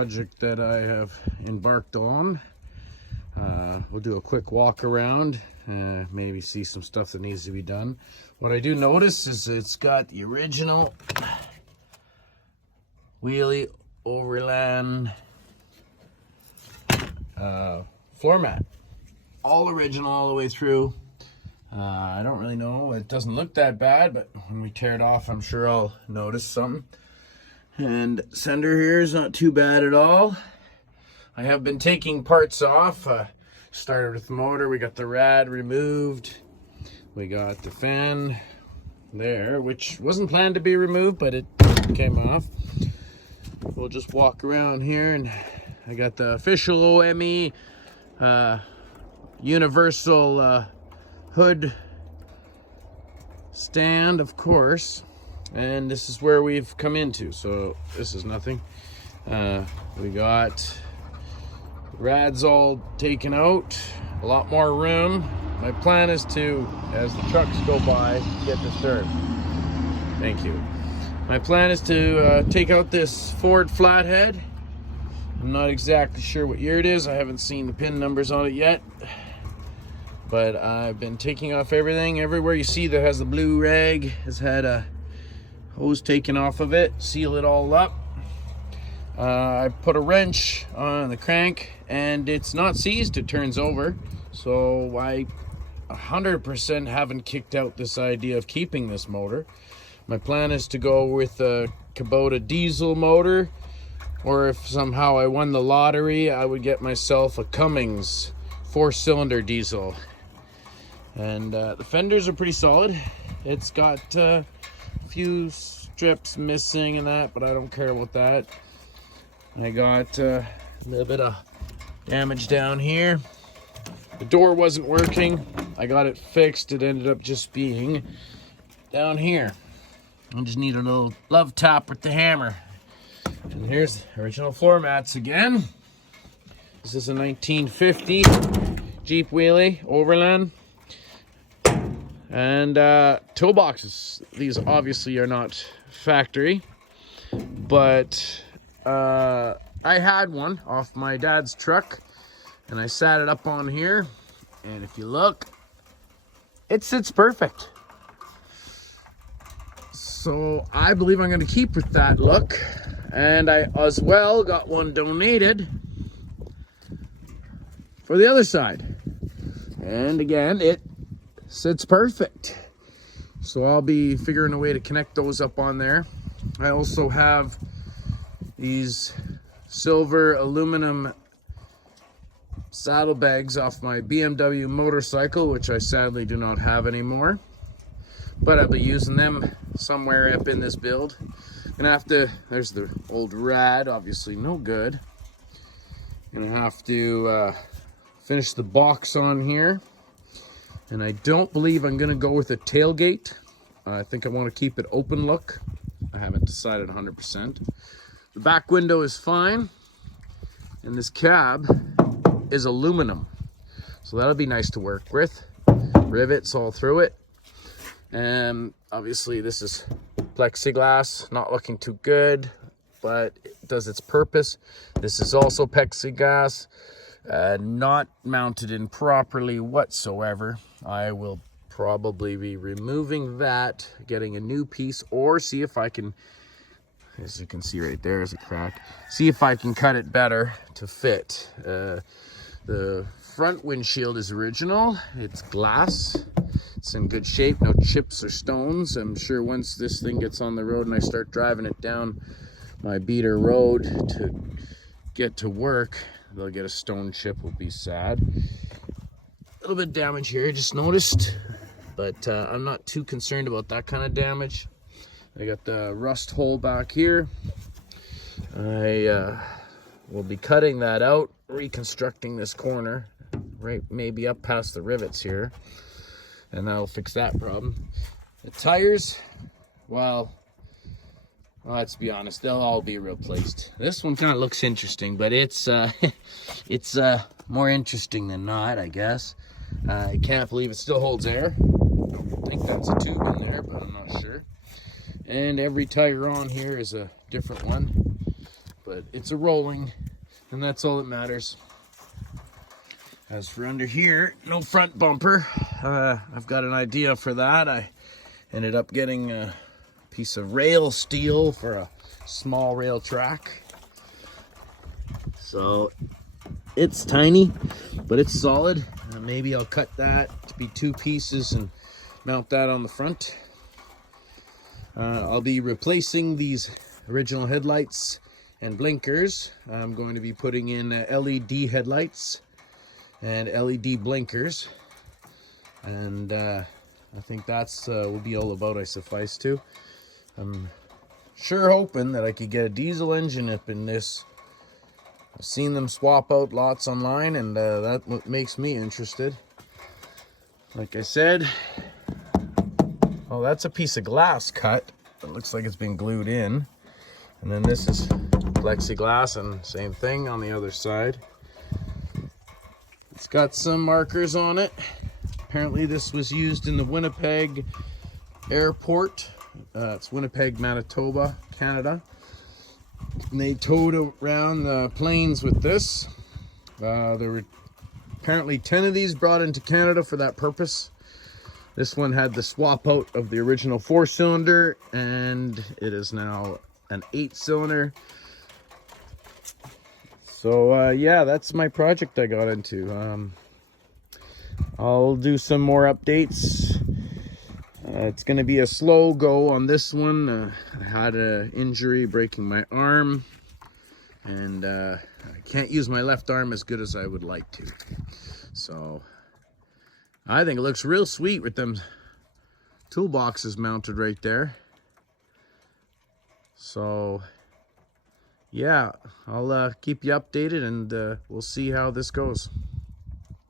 project that I have embarked on. We'll do a quick walk around, maybe see some stuff that needs to be done. What I do notice is it's got the original Willy Overland floor mat. All original all the way through. I don't really know, it doesn't look that bad, but when we tear it off, I'm sure I'll notice something. And sender here is not too bad at all. I have been taking parts off. Started with the motor, we got the rad removed. We got the fan there, which wasn't planned to be removed, but it came off. We'll just walk around here, and I got the official OME universal hood stand, of course, and this is where we've come into, so this is nothing. We got rads all taken out, a lot more room. My plan is to, as the trucks go by, get this dirt. Thank you. My plan is to take out this Ford flathead. I'm not exactly sure what year it is. I haven't seen the pin numbers on it yet. But I've been taking off everything. Everywhere you see that has the blue rag has had a hose taken off of it. Seal it all up. I put a wrench on the crank and it's not seized, it turns over. So I 100% haven't kicked out this idea of keeping this motor. My plan is to go with a Kubota diesel motor, or if somehow I won the lottery, I would get myself a Cummins 4-cylinder diesel. And the fenders are pretty solid. It's got a few strips missing and that, but I don't care about that. I got a little bit of damage down here. The door wasn't working. I got it fixed. It ended up just being down here. I just need a little love tap with the hammer. And here's the original floor mats again. This is a 1950 Jeep Willy Overland. And toe boxes. These obviously are not factory, but I had one off my dad's truck and I sat it up on here, and if you look, it sits perfect. So I believe I'm going to keep with that look. And I as well got one donated for the other side. And again, it sits perfect. So I'll be figuring a way to connect those up on there. I also have these silver aluminum saddlebags off my BMW motorcycle, which I sadly do not have anymore. But I'll be using them somewhere up in this build. Gonna have to, there's the old rad, obviously no good. Gonna have to finish the box on here. And I don't believe I'm gonna go with a tailgate. I think I want to keep it open look. I haven't decided 100%. The back window is fine. And this cab is aluminum. So that'll be nice to work with. Rivets all through it. And obviously this is plexiglass, not looking too good, but it does its purpose. This is also plexiglass, not mounted in properly whatsoever. I will probably be removing that, getting a new piece, or see if I can, as you can see right there is a crack, see if I can cut it better to fit. The front windshield is original, it's glass. It's in good shape, no chips or stones. I'm sure once this thing gets on the road and I start driving it down my beater road to get to work, they'll get a stone chip, will be sad. A little bit of damage here, I just noticed, but I'm not too concerned about that kind of damage. I got the rust hole back here. I will be cutting that out, reconstructing this corner, right maybe up past the rivets here. And that'll fix that problem. The tires, well, let's be honest, they'll all be replaced. This one kind of looks interesting, but it's it's more interesting than not, I guess. I can't believe it still holds air. I think that's a tube in there, but I'm not sure. And every tire on here is a different one. but it's a rolling, and that's all that matters. As for under here, no front bumper. I've got an idea for that. I ended up getting a piece of rail steel for a small rail track. So it's tiny, but it's solid. Maybe I'll cut that to be 2 pieces and mount that on the front. I'll be replacing these original headlights and blinkers. I'm going to be putting in LED headlights and LED blinkers, and I think that's will be all about, I suffice to. I'm sure hoping that I could get a diesel engine up in this. I've seen them swap out lots online, and that's what makes me interested. Like I said, oh, that's a piece of glass cut. It looks like it's been glued in. And then this is plexiglass, and same thing on the other side. It's got some markers on it. Apparently this was used in the Winnipeg airport. It's Winnipeg, Manitoba, Canada. And they towed around the planes with this. There were apparently 10 of these brought into Canada for that purpose. This one had the swap out of the original 4-cylinder, and it is now an 8-cylinder. So yeah, that's my project I got into. I'll do some more updates. It's going to be a slow go on this one. I had an injury breaking my arm, and I can't use my left arm as good as I would like to. So I think it looks real sweet with them toolboxes mounted right there. So yeah, I'll keep you updated, and we'll see how this goes.